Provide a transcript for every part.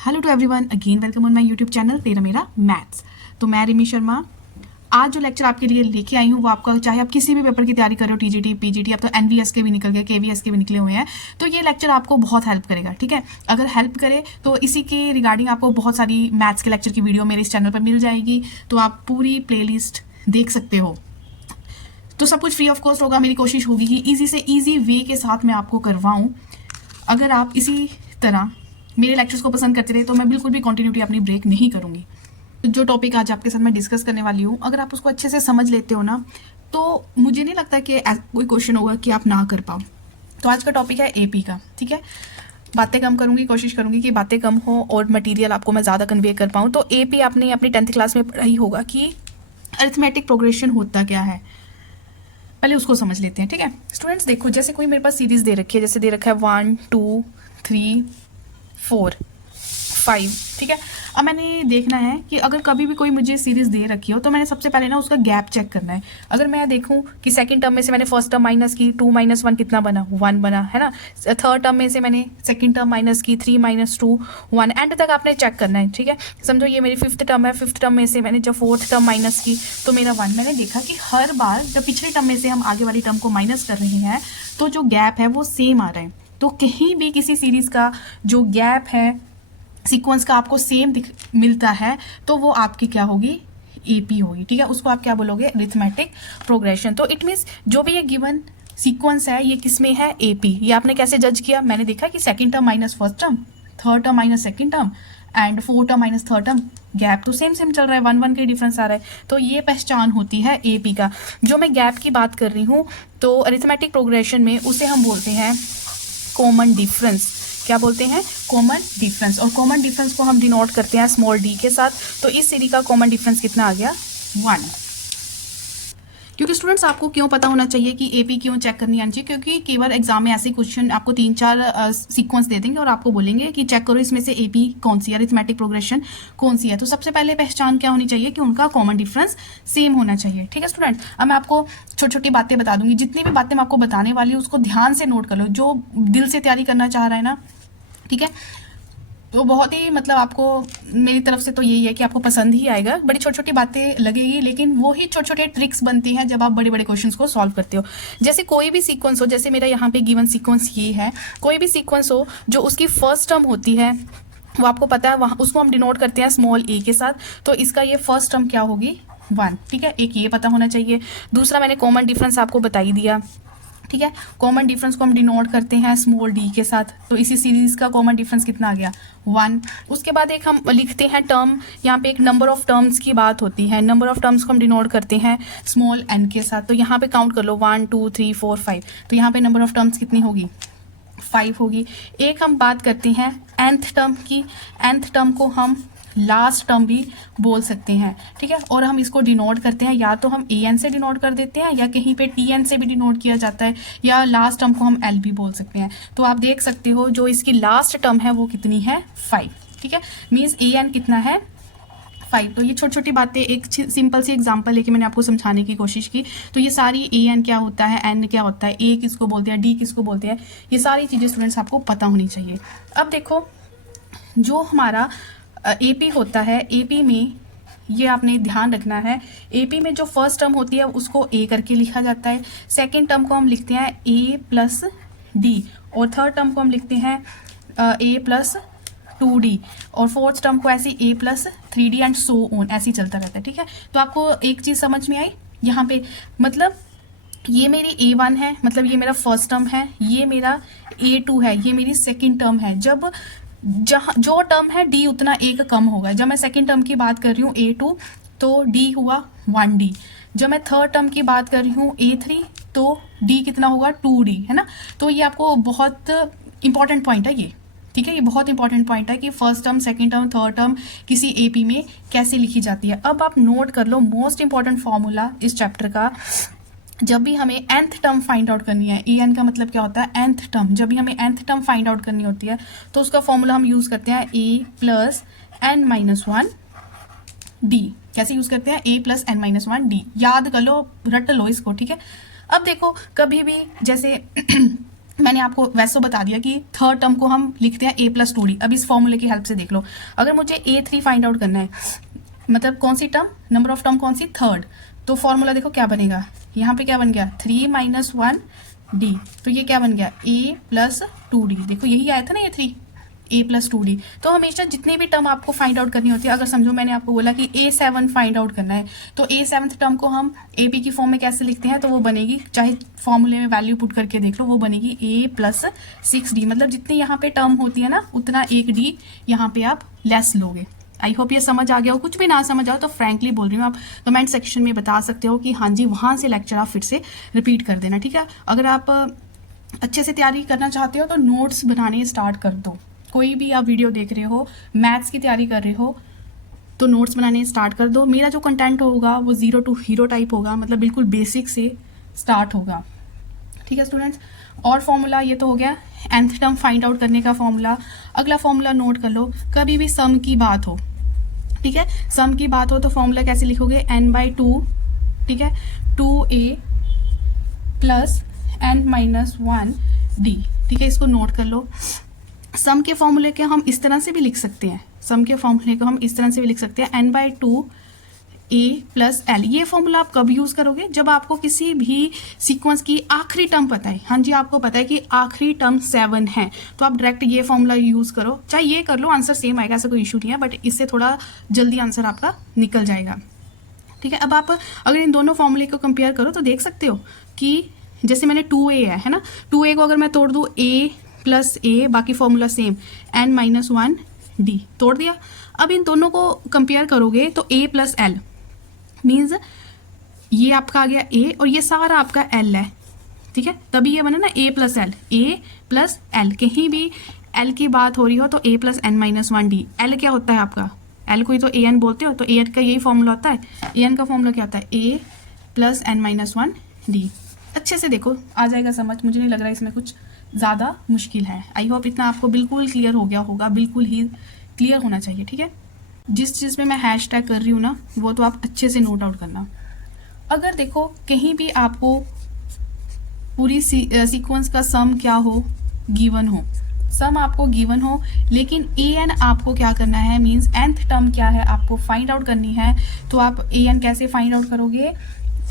Hello to everyone, again welcome on my YouTube channel तेरा मेरा maths. तो मैं रिमी शर्मा आज जो लेक्चर आपके लिए लेके आई हूँ वो आपका, चाहे आप किसी भी पेपर की तैयारी करो, टीजीटी पीजीटी, अब तो एनवीएस के भी निकल गए, केवीएस के भी निकले हुए हैं, तो ये लेक्चर आपको बहुत हेल्प करेगा। ठीक है, अगर हेल्प करे तो इसी के रिगार्डिंग आपको बहुत सारी मैथ्स के लेक्चर की वीडियो मेरे इस चैनल पर मिल जाएगी, तो आप पूरी प्लेलिस्ट देख सकते हो। तो सब कुछ फ्री ऑफ कॉस्ट होगा। मेरी कोशिश होगी कि ईजी से ईजी वे के साथ मैं आपको करवाऊँ। अगर आप इसी तरह मेरे लेक्चर्स को पसंद करते रहे तो मैं बिल्कुल भी कंटिन्यूटी अपनी ब्रेक नहीं करूंगी। जो टॉपिक आज आपके साथ मैं डिस्कस करने वाली हूँ, अगर आप उसको अच्छे से समझ लेते हो ना, तो मुझे नहीं लगता कि कोई क्वेश्चन होगा कि आप ना कर पाओ। तो आज का टॉपिक है एपी का। ठीक है, बातें कम करूंगी, कोशिश करूंगी कि बातें कम हो और मटेरियल आपको मैं ज़्यादा कन्वे कर पाऊँ। तो एपी आपने अपनी 10th क्लास में पढ़ा ही होगा कि अरिथमेटिक प्रोग्रेशन होता क्या है, पहले उसको समझ लेते हैं। ठीक है स्टूडेंट्स, देखो जैसे कोई मेरे पास सीरीज दे रखी है, जैसे दे रखा है 1 2 3 4 5। ठीक है, अब मैंने देखना है कि अगर कभी भी कोई मुझे सीरीज दे रखी हो तो मैंने सबसे पहले ना उसका गैप चेक करना है। अगर मैं देखूं कि सेकंड टर्म में से मैंने फर्स्ट टर्म माइनस की, 2 - 1 कितना बना, 1 बना, है ना। थर्ड टर्म में से मैंने सेकंड टर्म माइनस की, 3 - 2 1, एंड तक आपने चेक करना है। ठीक है, समझो ये मेरी फिफ्थ टर्म है, फिफ्थ टर्म में से मैंने जब फोर्थ टर्म माइनस की तो मेरा 1। मैंने देखा कि हर बार जब पिछले टर्म में से हम आगे वाली टर्म को माइनस कर रहे हैं तो जो गैप है वो सेम आ रहा है। तो कहीं भी किसी सीरीज का जो गैप है सीक्वेंस का आपको सेम मिलता है तो वो आपकी क्या होगी, एपी होगी। ठीक है, उसको आप क्या बोलोगे, अरिथमेटिक प्रोग्रेशन। तो इट मीन्स जो भी ये गिवन सीक्वेंस है ये किस में है, एपी। ये आपने कैसे जज किया, मैंने देखा कि second term minus first term, third term minus second term and fourth term minus third term, gap तो सेम सेम चल रहा है, 1 1 के डिफरेंस आ रहा है। तो ये पहचान होती है एपी का। जो मैं गैप की बात कर रही हूँ तो अरिथमेटिक प्रोग्रेशन में उसे हम बोलते हैं कॉमन डिफरेंस। क्या बोलते हैं, कॉमन डिफरेंस। और कॉमन डिफरेंस को हम डिनोट करते हैं स्मॉल डी के साथ। तो इस सीरीज का कॉमन डिफरेंस कितना आ गया, 1। क्योंकि स्टूडेंट्स आपको क्यों पता होना चाहिए कि एपी क्यों चेक करनी आनी चाहिए, क्योंकि कई बार एग्जाम में ऐसे क्वेश्चन आपको 3 4 सीक्वेंस दे देंगे और आपको बोलेंगे कि चेक करो इसमें से एपी कौन सी है, अरिथमेटिक प्रोग्रेशन कौन सी है। तो सबसे पहले पहचान क्या होनी चाहिए कि उनका कॉमन डिफरेंस सेम होना चाहिए। ठीक है स्टूडेंट, अब मैं आपको छोटी छोटी बातें बता दूंगी। जितनी भी बातें मैं आपको बताने वाली हूँ उसको ध्यान से नोट कर लो, जो दिल से तैयारी करना चाह रहा है ना। ठीक है, तो बहुत ही मतलब आपको मेरी तरफ से तो यही है कि आपको पसंद ही आएगा। बड़ी छोटी छोटी बातें लगेगी लेकिन वो ही छोटे छोटे ट्रिक्स बनती हैं जब आप बड़े बड़े क्वेश्चंस को सॉल्व करते हो। जैसे कोई भी सीक्वेंस हो, जैसे मेरा यहाँ पे गिवन सीक्वेंस ये है, कोई भी सीक्वेंस हो जो उसकी फर्स्ट टर्म होती है वो आपको पता है, वहाँ उसको हम डिनोट करते हैं स्मॉल ए के साथ। तो इसका ये फर्स्ट टर्म क्या होगी, 1। ठीक है, एक ये पता होना चाहिए। दूसरा मैंने कॉमन डिफरेंस आपको बता ही दिया। ठीक है, कॉमन डिफरेंस को हम डिनोट करते हैं स्मॉल डी के साथ। तो इसी सीरीज का कॉमन डिफरेंस कितना आ गया, 1। उसके बाद एक हम लिखते हैं टर्म, यहाँ पे एक नंबर ऑफ टर्म्स की बात होती है। नंबर ऑफ टर्म्स को हम डिनोट करते हैं स्मॉल एन के साथ। तो यहाँ पे काउंट कर लो 1 2 3 4 5। तो यहाँ पे नंबर ऑफ टर्म्स कितनी होगी, 5 होगी। एक हम बात करते हैं nth टर्म की। nth टर्म को हम लास्ट टर्म भी बोल सकते हैं। ठीक है, और हम इसको डिनोट करते हैं, या तो हम an से डिनोट कर देते हैं या कहीं पे tn से भी डिनोट किया जाता है, या लास्ट टर्म को हम l भी बोल सकते हैं। तो आप देख सकते हो जो इसकी लास्ट टर्म है वो कितनी है, 5। ठीक है, मीन्स an कितना है, 5। तो ये छोटी छोटी बातें, एक सिंपल सी एग्जांपल लेके मैंने आपको समझाने की कोशिश की। तो ये सारी an क्या होता है, n क्या होता है, a किसको बोलते हैं, d किसको बोलते हैं, ये सारी चीज़ें स्टूडेंट्स आपको पता होनी चाहिए। अब देखो जो हमारा एपी होता है, एपी में ये आपने ध्यान रखना है, एपी में जो फर्स्ट टर्म होती है उसको ए करके लिखा जाता है, सेकेंड टर्म को हम लिखते हैं ए प्लस डी, और थर्ड टर्म को हम लिखते हैं ए प्लस 2d, और फोर्थ टर्म को ऐसे a plus 3d and so on, ऐसे ही चलता रहता है। ठीक है, तो आपको एक चीज़ समझ में आई यहाँ पे, मतलब ये मेरी A1 है, मतलब ये मेरा फर्स्ट टर्म है, ये मेरा A2 है, ये मेरी सेकंड टर्म है। जब जहाँ जो टर्म है D उतना एक कम होगा। जब मैं सेकंड टर्म की बात कर रही हूँ A2 तो D हुआ 1d। जब मैं थर्ड टर्म की बात कर रही हूँ A3 तो D कितना होगा, 2d, है ना। तो ये आपको बहुत इंपॉर्टेंट पॉइंट है ये। ठीक है, ये बहुत इंपॉर्टेंट पॉइंट है कि first term, second term, third term किसी एपी में कैसे लिखी जाती है। अब आप नोट कर लो मोस्ट इंपॉर्टेंट फॉर्मूला इस चैप्टर का। जब भी हमें nth टर्म फाइंड आउट करनी है, an का मतलब क्या होता है, nth टर्म, जब भी हमें nth टर्म फाइंड आउट करनी होती है तो उसका फॉर्मूला हम यूज करते हैं a plus n minus 1 d। कैसे यूज करते हैं, a plus n minus 1 d। याद कर लो, रट लो इसको। ठीक है, अब देखो कभी भी जैसे मैंने आपको वैसे बता दिया कि थर्ड टर्म को हम लिखते हैं a+2d। अब इस फॉर्मूले की हेल्प से देख लो, अगर मुझे a3 फाइंड आउट करना है, मतलब कौन सी टर्म, नंबर ऑफ टर्म कौन सी, थर्ड, तो फॉर्मूला देखो क्या बनेगा, यहाँ पे क्या बन गया 3 - 1d, तो ये क्या बन गया a+2d। देखो यही आया था ना ये 3 a+2d। तो हमेशा जितनी भी टर्म आपको फाइंड आउट करनी होती है, अगर समझो मैंने आपको बोला कि a7 फाइंड आउट करना है, तो a7th टर्म को हम ab की फॉर्म में कैसे लिखते हैं, तो वो बनेगी, चाहे फॉर्मूले में वैल्यू पुट करके देख लो, वो बनेगी a+6d। मतलब जितनी यहाँ पे टर्म होती है ना, उतना एक d यहाँ पे आप लेस लोगे। आई होप ये समझ आ गया हो। कुछ भी ना समझ आओ तो फ्रैंकली बोल रही हूँ, आप कमेंट सेक्शन में बता सकते हो कि हाँ जी, वहाँ से लेक्चर आप फिर से रिपीट कर देना, ठीक है। अगर आप अच्छे से तैयारी करना चाहते हो तो नोट्स बनाने स्टार्ट कर दो। कोई भी आप वीडियो देख रहे हो, मैथ्स की तैयारी कर रहे हो, तो नोट्स बनाने स्टार्ट कर दो। मेरा जो कंटेंट होगा वो 0 to हीरो टाइप होगा, मतलब बिल्कुल बेसिक से स्टार्ट होगा, ठीक है स्टूडेंट्स। और फॉर्मूला ये तो हो गया nth टर्म फाइंड आउट करने का फॉर्मूला। अगला फॉर्मूला नोट कर लो, कभी भी सम की बात हो, ठीक है, सम की बात हो तो फॉर्मूला कैसे लिखोगे, n/2, ठीक है, 2a + n-1d, ठीक है, इसको नोट कर लो। सम के फॉर्मूले के हम इस तरह से भी लिख सकते हैं, सम के फॉर्मूले को हम इस तरह से भी लिख सकते हैं, n/2 a + l। ये फॉर्मूला आप कब यूज़ करोगे, जब आपको किसी भी सीक्वेंस की आखिरी टर्म पता है। हाँ जी, आपको पता है कि आखिरी टर्म 7 है, तो आप डायरेक्ट ये फॉर्मूला यूज़ करो, चाहे ये कर लो, आंसर सेम आएगा, ऐसा कोई इशू नहीं है, बट इससे थोड़ा जल्दी आंसर आपका निकल जाएगा, ठीक है। अब आप अगर इन दोनों फॉर्मूले को कंपेयर करो तो देख सकते हो कि जैसे मैंने 2a है ना, 2a को अगर मैं तोड़ दूँ a + a, बाकी फॉर्मूला सेम, n-1d, तोड़ दिया। अब इन दोनों को कंपेयर करोगे तो a + l मीन्स ये आपका आ गया a और ये सारा आपका l है, ठीक है, तभी ये बना ना a + l, a + l। कहीं भी l की बात हो रही हो तो a + n-1d। l क्या होता है आपका, l को ही तो an बोलते हो, तो an का यही फॉर्मूला होता है। an का फॉर्मूला क्या होता है, a + n-1d। अच्छे से देखो, आ जाएगा समझ, मुझे नहीं लग रहा है इसमें कुछ ज़्यादा मुश्किल है। आई होप इतना आपको बिल्कुल क्लियर हो गया होगा, बिल्कुल ही क्लियर होना चाहिए, ठीक है। जिस चीज़ में मैं हैशटैग कर रही हूँ ना, वो तो आप अच्छे से नोट आउट करना। अगर देखो कहीं भी आपको पूरी सीक्वेंस का सम क्या हो, गिवन हो, सम आपको गिवन हो, लेकिन an आपको क्या करना है, मीन्स nth टर्म क्या है आपको फाइंड आउट करनी है, तो आप an कैसे फाइंड आउट करोगे,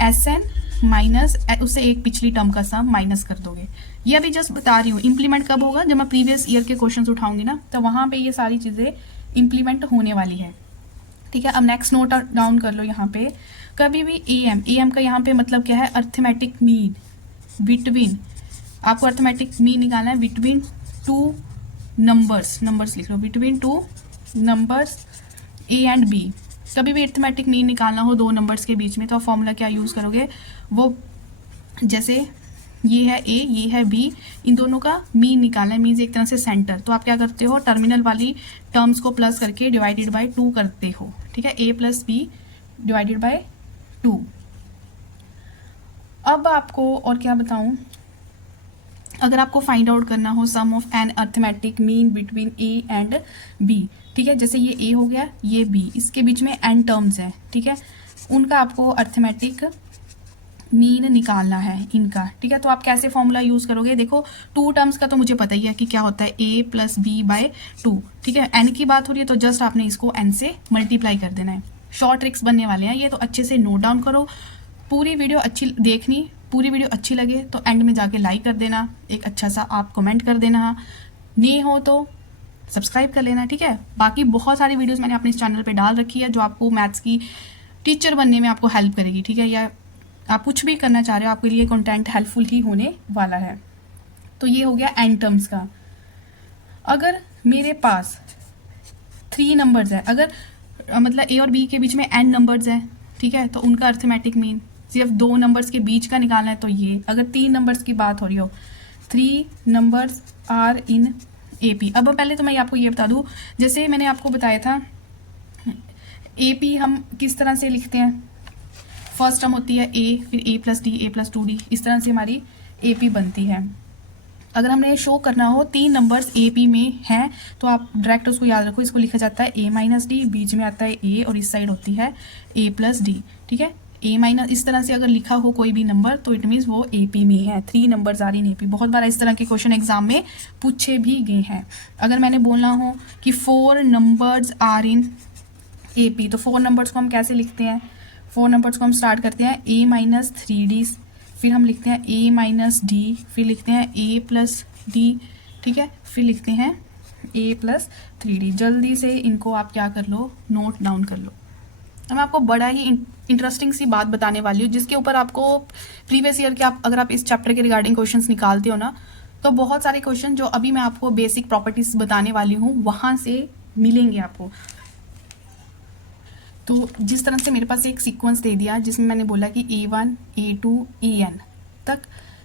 sn माइनस उससे एक पिछली टर्म का सम माइनस कर दोगे। ये अभी जस्ट बता रही हूँ, इम्प्लीमेंट कब होगा, जब मैं प्रीवियस ईयर के क्वेश्चंस उठाऊंगी ना, तो वहाँ पे ये सारी चीज़ें इम्प्लीमेंट होने वाली है, ठीक है। अब नेक्स्ट नोट डाउन कर लो, यहाँ पे कभी भी am का यहाँ पे मतलब क्या है, अर्थमेटिक मीन बिटवीन, आपको अर्थमेटिक मीन निकालना है बिटवीन 2 नंबर्स लिख लो, between 2 numbers a and b। कभी भी अर्थमेटिक मीन निकालना हो 2 नंबर्स के बीच में, तो आप फॉर्मूला क्या यूज़ करोगे, वो जैसे ये है a, ये है b, इन दोनों का मीन निकालना है, मीन्स एक तरह से सेंटर। तो आप क्या करते हो, टर्मिनल वाली टर्म्स को प्लस करके डिवाइडेड बाय 2 करते हो, ठीक है, a + b डिवाइडेड बाय 2। अब आपको और क्या बताऊं, अगर आपको फाइंड आउट करना हो sum of n arithmetic mean between a and b, ठीक है, जैसे ये a हो गया, ये b, इसके बीच में n टर्म्स है, ठीक है, उनका आपको अर्थमेटिक मीन निकालना है इनका, ठीक है। तो आप कैसे फॉर्मूला यूज़ करोगे, देखो 2 टर्म्स का तो मुझे पता ही है कि क्या होता है, a + b/2, ठीक है। n की बात हो रही है तो जस्ट आपने इसको n से मल्टीप्लाई कर देना है। शॉर्ट ट्रिक्स बनने वाले हैं ये, तो अच्छे से नोट डाउन करो। पूरी वीडियो अच्छी देखनी, पूरी वीडियो अच्छी लगे तो एंड में जाके लाइक कर देना, एक अच्छा सा आप कमेंट कर देना, नहीं हो तो सब्सक्राइब कर लेना, ठीक है। बाकी बहुत सारी वीडियोस मैंने अपने इस चैनल पे डाल रखी है जो आपको मैथ्स की टीचर बनने में आपको हेल्प करेगी, ठीक है, या आप कुछ भी करना चाह रहे हो आपके लिए कंटेंट हेल्पफुल ही होने वाला है। तो ये हो गया एन टर्म्स का। अगर मेरे पास 3 नंबर्स है, अगर मतलब a और b के बीच में n नंबर्स है, ठीक है, तो उनका अर्थमेटिक मीन सिर्फ 2 नंबर्स के बीच का निकालना है, तो ये अगर 3 नंबर्स की बात हो रही हो, 3 नंबर्स आर इन AP। अब पहले तो मैं आपको ये बता दूं, जैसे मैंने आपको बताया था AP हम किस तरह से लिखते हैं, फर्स्ट टर्म होती है a, फिर a + d, a + 2d, इस तरह से हमारी AP बनती है। अगर हमने शो करना हो 3 नंबर्स AP में हैं तो आप डायरेक्ट उसको याद रखो, इसको लिखा जाता है a - d, बीच में आता है a और इस साइड होती है a + d, ठीक है। ए माइनस, इस तरह से अगर लिखा हो कोई भी नंबर तो इट मीन्स वो एपी में है। 3 नंबर्स आर इन एपी। बहुत बार इस तरह के क्वेश्चन एग्जाम में पूछे भी गए हैं। अगर मैंने बोलना हो कि 4 नंबर्स आर इन एपी, तो 4 नंबर्स को हम कैसे लिखते हैं? 4 नंबर्स को हम स्टार्ट करते हैं ए माइनस 3d, फिर हम लिखते हैं ए माइनस डी, फिर लिखते हैं ए प्लस डी, ठीक है, फिर लिखते हैं ए प्लस 3d। जल्दी से इनको आप क्या कर लो, नोट डाउन कर लो। तो मैं आपको बड़ा ही इंटरेस्टिंग सी बात बताने वाली हूँ, जिसके ऊपर आपको प्रीवियस ईयर के अगर आप इस चैप्टर के रिगार्डिंग क्वेश्चंस निकालते हो ना, तो बहुत सारे क्वेश्चन जो अभी मैं आपको बेसिक प्रॉपर्टीज बताने वाली हूँ वहाँ से मिलेंगे आपको। तो जिस तरह से मेरे पास एक सीक्वेंस दे दिया जिसमें मैंने बोला कि A1 A2 EN तक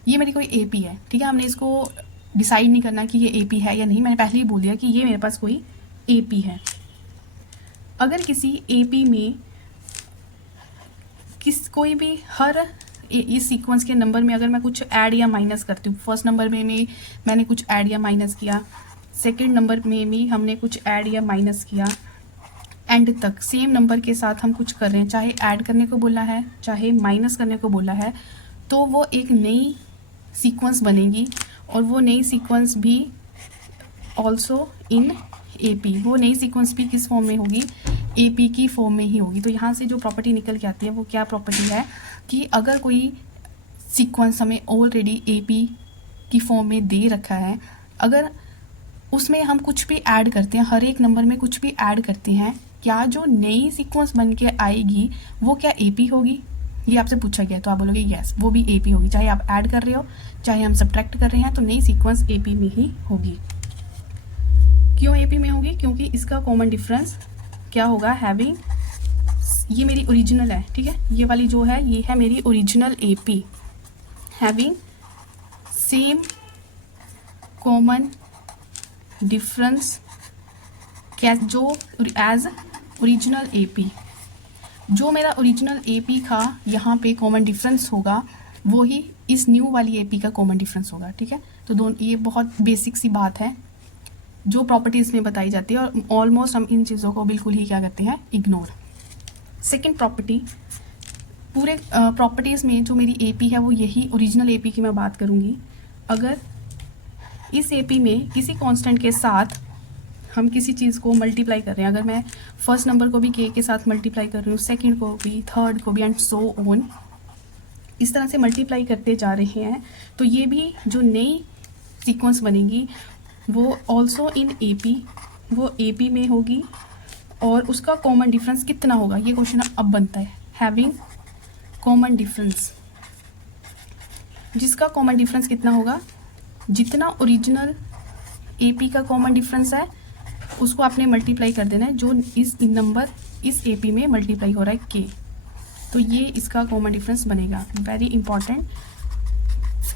ये मेरी कोई AP है, ठीक है। हमने इसको डिसाइड नहीं करना कि ये AP है या नहीं, मैंने पहले ही बोल दिया कि ये मेरे पास कोई AP है। अगर किसी AP में कोई भी हर इस सीक्वेंस के नंबर में अगर मैं कुछ ऐड या माइनस करती हूँ, फर्स्ट नंबर में मैंने कुछ ऐड या माइनस किया, सेकंड नंबर में भी हमने कुछ ऐड या माइनस किया, एंड तक सेम नंबर के साथ हम कुछ कर रहे हैं, चाहे ऐड करने को बोला है चाहे माइनस करने को बोला है, तो वो एक नई सीक्वेंस बनेगी। और वो नई सीक्वेंस भी ऑल्सो इन AP, वो नई सीक्वेंस भी किस फॉर्म में होगी? AP की फॉर्म में ही होगी। तो यहाँ से जो प्रॉपर्टी निकल के आती है वो क्या प्रॉपर्टी है कि अगर कोई सीक्वेंस हमें ऑलरेडी AP की फॉर्म में दे रखा है, अगर उसमें हम कुछ भी ऐड करते हैं, हर एक नंबर में कुछ भी ऐड करते हैं, क्या जो नई सीक्वेंस बन के आएगी वो क्या AP होगी? ये आपसे पूछा गया तो आप बोलोगे यस, वो भी AP होगी। चाहे आप ऐड कर रहे हो चाहे हम सब्ट्रैक्ट कर रहे हैं, तो नई सीक्वेंस AP में ही होगी। क्यों AP में होगी? क्योंकि इसका कॉमन डिफरेंस क्या होगा? हैविंग, ये मेरी ओरिजिनल है, ठीक है, ये वाली जो है ये है मेरी original AP, having same common difference जो एज ओरिजिनल AP। जो मेरा ओरिजिनल AP का यहाँ पे कॉमन डिफरेंस होगा वो ही इस न्यू वाली AP का कॉमन डिफरेंस होगा, ठीक है। तो दोनों, ये बहुत बेसिक सी बात है जो प्रॉपर्टीज़ में बताई जाती है, और ऑलमोस्ट हम इन चीज़ों को बिल्कुल ही क्या करते हैं? इग्नोर। सेकेंड प्रॉपर्टी, पूरे प्रॉपर्टीज़ में जो मेरी AP है वो यही ओरिजिनल AP की मैं बात करूँगी। अगर इस AP में किसी कांस्टेंट के साथ हम किसी चीज़ को मल्टीप्लाई कर रहे हैं, अगर मैं फर्स्ट नंबर को भी K के साथ मल्टीप्लाई कर रही हूँ, सेकंड को भी, थर्ड को भी, एंड सो ऑन, इस तरह से मल्टीप्लाई करते जा रहे हैं, तो ये भी जो नई सीक्वेंस बनेगी वो ऑल्सो इन AP, वो AP में होगी। और उसका कॉमन डिफरेंस कितना होगा? ये क्वेश्चन अब बनता है। हैविंग कॉमन डिफरेंस, जिसका कॉमन डिफरेंस कितना होगा? जितना ओरिजिनल AP का कॉमन डिफरेंस है उसको आपने मल्टीप्लाई कर देना है जो इस नंबर इस AP में मल्टीप्लाई हो रहा है K, तो ये इसका कॉमन डिफरेंस बनेगा। वेरी इंपॉर्टेंट,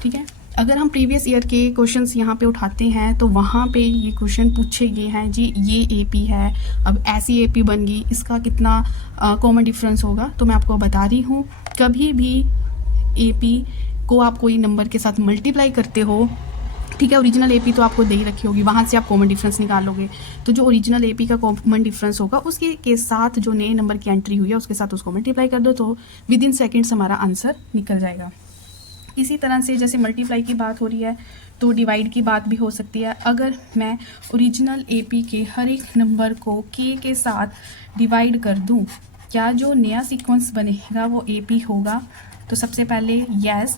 ठीक है। अगर हम प्रीवियस ईयर के क्वेश्चंस यहाँ पे उठाते हैं तो वहाँ पे ये क्वेश्चन पूछे गए हैं, जी ये AP है, अब ऐसी AP बन गई, इसका कितना कॉमन डिफरेंस होगा? तो मैं आपको बता रही हूँ, कभी भी AP को आप कोई नंबर के साथ मल्टीप्लाई करते हो, ठीक है, ओरिजिनल AP तो आपको दे ही रखी होगी, वहाँ से आप कॉमन डिफरेंस निकालोगे, तो जो ओरिजिनल AP का कॉमन डिफरेंस होगा उसके के साथ जो नए नंबर की एंट्री हुई है उसके साथ उसको मल्टीप्लाई कर दो, तो विद इन सेकेंड्स हमारा आंसर निकल जाएगा। इसी तरह से जैसे मल्टीप्लाई की बात हो रही है तो डिवाइड की बात भी हो सकती है। अगर मैं ओरिजिनल AP के हर एक नंबर को K के साथ डिवाइड कर दूँ, क्या जो नया सीक्वेंस बनेगा वो AP होगा? तो सबसे पहले यस,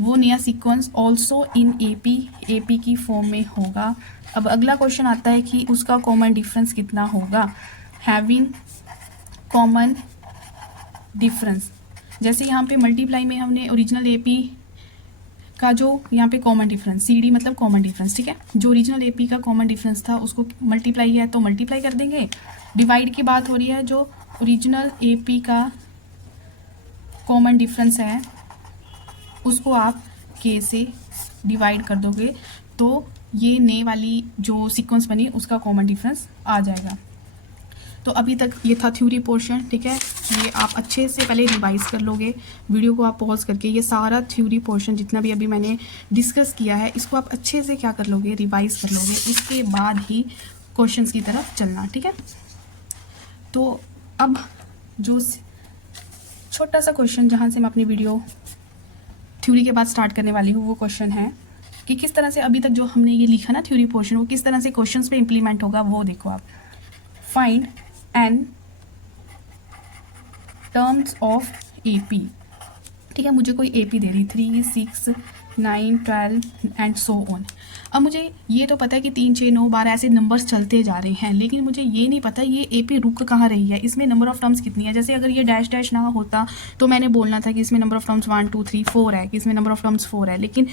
वो नया सीक्वेंस ऑल्सो इन AP की फॉर्म में होगा। अब अगला क्वेश्चन आता है कि उसका कॉमन डिफरेंस कितना होगा? हैविंग कॉमन डिफरेंस, जैसे यहाँ पे मल्टीप्लाई में हमने ओरिजिनल AP का जो यहाँ पे कॉमन डिफरेंस, CD मतलब कॉमन डिफरेंस, ठीक है, जो ओरिजिनल AP का कॉमन डिफरेंस था उसको मल्टीप्लाई है तो मल्टीप्लाई कर देंगे। डिवाइड की बात हो रही है, जो ओरिजिनल AP का कॉमन डिफरेंस है उसको आप K से डिवाइड कर दोगे, तो ये नए वाली जो सीक्वेंस बनी उसका कॉमन डिफरेंस आ जाएगा। तो अभी तक ये था थ्योरी पोर्शन, ठीक है, ये आप अच्छे से पहले रिवाइज कर लोगे, वीडियो को आप पॉज करके ये सारा थ्योरी पोर्शन जितना भी अभी मैंने डिस्कस किया है इसको आप अच्छे से क्या कर लोगे? रिवाइज कर लोगे, उसके बाद ही क्वेश्चंस की तरफ चलना, ठीक है। तो अब जो छोटा सा क्वेश्चन जहाँ से मैं अपनी वीडियो थ्योरी के बाद स्टार्ट करने वाली हूँ, वो क्वेश्चन है कि किस तरह से अभी तक जो हमने ये लिखा ना थ्योरी पोर्शन, वो किस तरह से क्वेश्चंस पे इम्प्लीमेंट होगा वो देखो आप। Find n terms of AP, ठीक है, मुझे कोई एपी दे रही 3, 6, 9, 12 एंड सो ऑन। अब मुझे ये तो पता है कि 3, 6, 9, 12 ऐसे नंबर्स चलते जा रहे हैं, लेकिन मुझे ये नहीं पता ये एपी रुक कहाँ रही है, इसमें नंबर ऑफ टर्म्स कितनी है। जैसे अगर ये डैश डैश ना होता तो मैंने बोलना था कि इसमें नंबर ऑफ टर्म्स 1, 2, 3, 4 है, कि इसमें नंबर ऑफ टर्म्स 4 है, लेकिन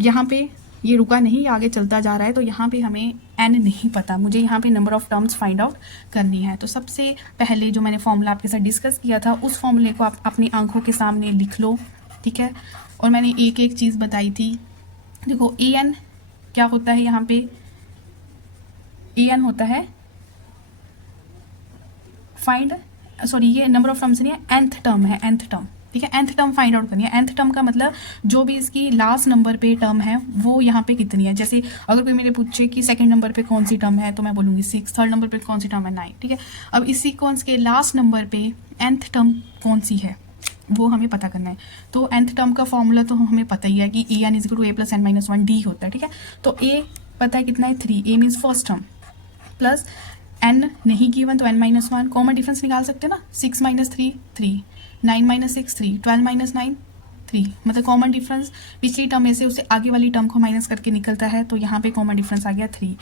यहाँ पे ये रुका नहीं, आगे चलता जा रहा है, तो यहाँ पे हमें एन नहीं पता, मुझे यहाँ पे number of terms find out करनी है। तो सबसे पहले जो मैंने फॉर्मूला आपके साथ डिस्कस किया था, उस फॉर्मूले को आप अपनी आंखों के सामने लिख लो, ठीक है। और मैंने एक एक चीज़ बताई थी। देखो ए एन क्या होता है, यहाँ पे ए एन होता है फाइंड, सॉरी ये नंबर ऑफ टर्म्स नहीं है, nth टर्म है, nth टर्म, ठीक है। nth टर्म फाइंड आउट करनी है। nth टर्म का मतलब जो भी इसकी लास्ट नंबर पे टर्म है वो यहाँ पे कितनी है। जैसे अगर कोई मेरे पूछे कि सेकंड नंबर पे कौन सी टर्म है, तो मैं बोलूँगी 6, थर्ड नंबर पे कौन सी टर्म है 9, ठीक है। अब इस सीक्वेंस के लास्ट नंबर पे nth टर्म कौन सी है वो हमें पता करना है। तो nth टर्म का फॉर्मूला तो हमें पता ही है कि a n is to a plus n minus 1 d होता है, ठीक है। तो ए पता है कितना है 3, a means first term, plus n नहीं गिवन तो एन माइनस 1, कॉमन डिफरेंस निकाल सकते हैं ना, 6 माइनस 3 3, 9 माइनस 6 3, 12 माइनस 9 3, मतलब कॉमन डिफरेंस पिछली टर्म में से उससे आगे वाली टर्म को माइनस करके निकलता है, तो यहाँ पे कॉमन डिफरेंस आ गया 3।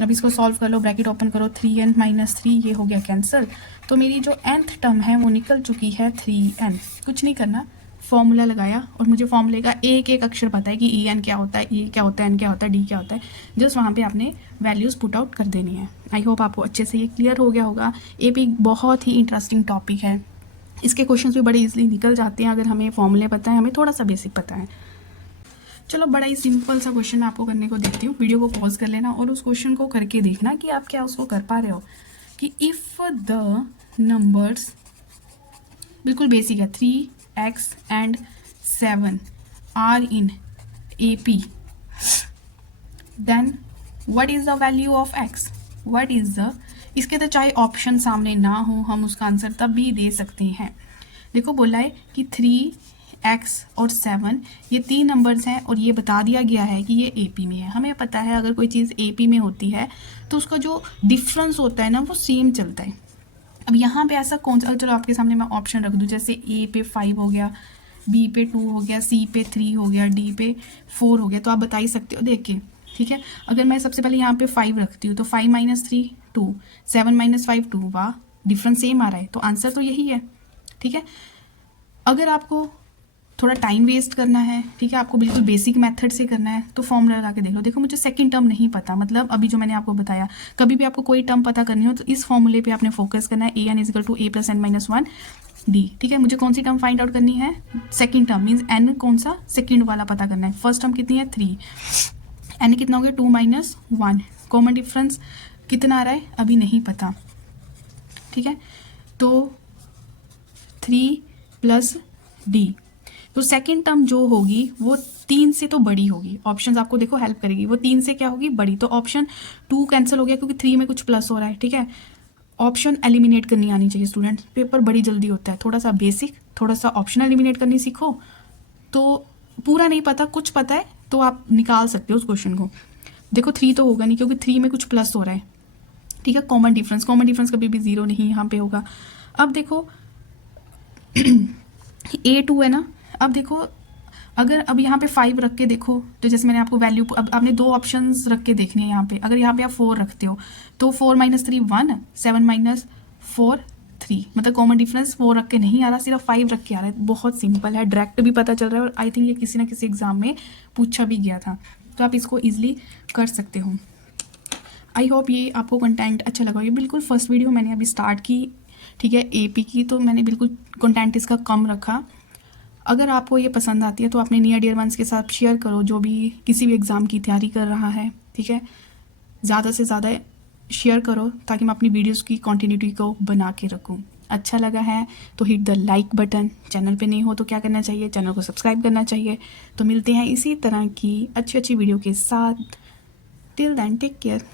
अब इसको सॉल्व कर लो, ब्रैकेट ओपन करो, 3n माइनस 3, ये हो गया कैंसिल। तो मेरी जो nth टर्म है वो निकल चुकी है 3n। कुछ नहीं करना, फॉर्मूला लगाया और मुझे फॉर्मूले का एक एक अक्षर पता है कि ई एन क्या होता है, ई क्या होता है, एन क्या होता है, डी क्या होता है। जस्ट वहाँ पे आपने वैल्यूज़ पुट आउट कर देनी है। आई होप आपको अच्छे से ये क्लियर हो गया होगा। एपी बहुत ही इंटरेस्टिंग टॉपिक है, इसके क्वेश्चंस भी बड़े इजीली निकल जाते हैं अगर हमें फॉर्मूले पता है, हमें थोड़ा सा बेसिक पता है। चलो बड़ा ही सिंपल सा क्वेश्चन मैं आपको करने को देखती हूँ, वीडियो को पॉज कर लेना और उस क्वेश्चन को करके देखना कि आप क्या उसको कर पा रहे हो। कि इफ़ द नंबर्स, बिल्कुल बेसिक है, 3x and 7 are in AP, then what is the value of x? What is the, इसके तो चाहे ऑप्शन सामने ना हो हम उसका आंसर तब भी दे सकते हैं। देखो बोला है कि 3x और 7 ये 3 नंबर्स हैं और ये बता दिया गया है कि ये AP में है। हमें पता है अगर कोई चीज़ AP में होती है तो उसका जो डिफरेंस होता है ना वो सेम चलता है। अब यहाँ पे ऐसा कौन सा, चलो आपके सामने मैं ऑप्शन रख दूँ, जैसे ए पे 5 हो गया, बी पे 2 हो गया, सी पे 3 हो गया, डी पे 4 हो गया, तो आप बता ही सकते हो देख के, ठीक है। अगर मैं सबसे पहले यहाँ पे 5 रखती हूँ तो 5 माइनस 3 2, 7 माइनस 5 2, वाह डिफरेंस सेम आ रहा है, तो आंसर तो यही है, ठीक है। अगर आपको थोड़ा टाइम वेस्ट करना है, ठीक है, आपको बिल्कुल बेसिक मेथड से करना है, तो फॉर्मूला लगा के देख लो। देखो मुझे सेकंड टर्म नहीं पता, मतलब अभी जो मैंने आपको बताया, कभी भी आपको कोई टर्म पता करनी हो तो इस फॉर्मूले पे आपने फोकस करना है, a n is equal to a plus n minus 1 d, ठीक है। मुझे कौन सी टर्म फाइंड आउट करनी है, सेकंड टर्म, मीन्स एन कौन सा सेकंड वाला पता करना है। फर्स्ट टर्म कितनी है 3, एन कितना हो गया 2 माइनस 1, कॉमन डिफरेंस कितना आ रहा है अभी नहीं पता, ठीक है। तो 3 प्लस डी, तो सेकंड टर्म जो होगी वो 3 से तो बड़ी होगी, ऑप्शंस आपको देखो हेल्प करेगी, वो 3 से क्या होगी बड़ी, तो ऑप्शन 2 कैंसिल हो गया क्योंकि 3 में कुछ प्लस हो रहा है, ठीक है। ऑप्शन एलिमिनेट करनी आनी चाहिए स्टूडेंट, पेपर बड़ी जल्दी होता है, थोड़ा सा बेसिक, थोड़ा सा ऑप्शन एलिमिनेट करनी सीखो, तो पूरा नहीं पता कुछ पता है तो आप निकाल सकते हो उस क्वेश्चन को। देखो 3 तो होगा नहीं क्योंकि 3 में कुछ प्लस हो रहा है, ठीक है। कॉमन डिफरेंस कभी भी 0 नहीं यहाँ पे होगा। अब देखो A2 है ना, अब देखो अगर अब यहाँ पे 5 रख के देखो, तो जैसे मैंने आपको वैल्यू, अब आपने 2 ऑप्शंस रख के देखनी है यहाँ पे। अगर यहाँ पे आप 4 रखते हो तो 4 माइनस 3 1, 7 माइनस 4 3, मतलब कॉमन डिफरेंस 4 रख के नहीं आ रहा, सिर्फ 5 रख के आ रहा है। बहुत सिंपल है, डायरेक्ट भी पता चल रहा है और आई थिंक ये किसी ना किसी एग्जाम में पूछा भी गया था, तो आप इसको ईजिली कर सकते हो। आई होप ये आपको कंटेंट अच्छा लगा। ये बिल्कुल फर्स्ट वीडियो मैंने अभी स्टार्ट की, ठीक है, AP की, तो मैंने बिल्कुल कंटेंट इसका कम रखा। अगर आपको ये पसंद आती है तो अपने नियर डियर वंस के साथ शेयर करो, जो भी किसी भी एग्ज़ाम की तैयारी कर रहा है, ठीक है। ज़्यादा से ज़्यादा शेयर करो ताकि मैं अपनी वीडियोस की कंटिन्यूटी को बना के रखूं। अच्छा लगा है तो hit the like button, channel पे नहीं हो तो क्या करना चाहिए, चैनल को सब्सक्राइब करना चाहिए। तो मिलते हैं इसी तरह की अच्छी अच्छी वीडियो के साथ, टिल देन टेक केयर।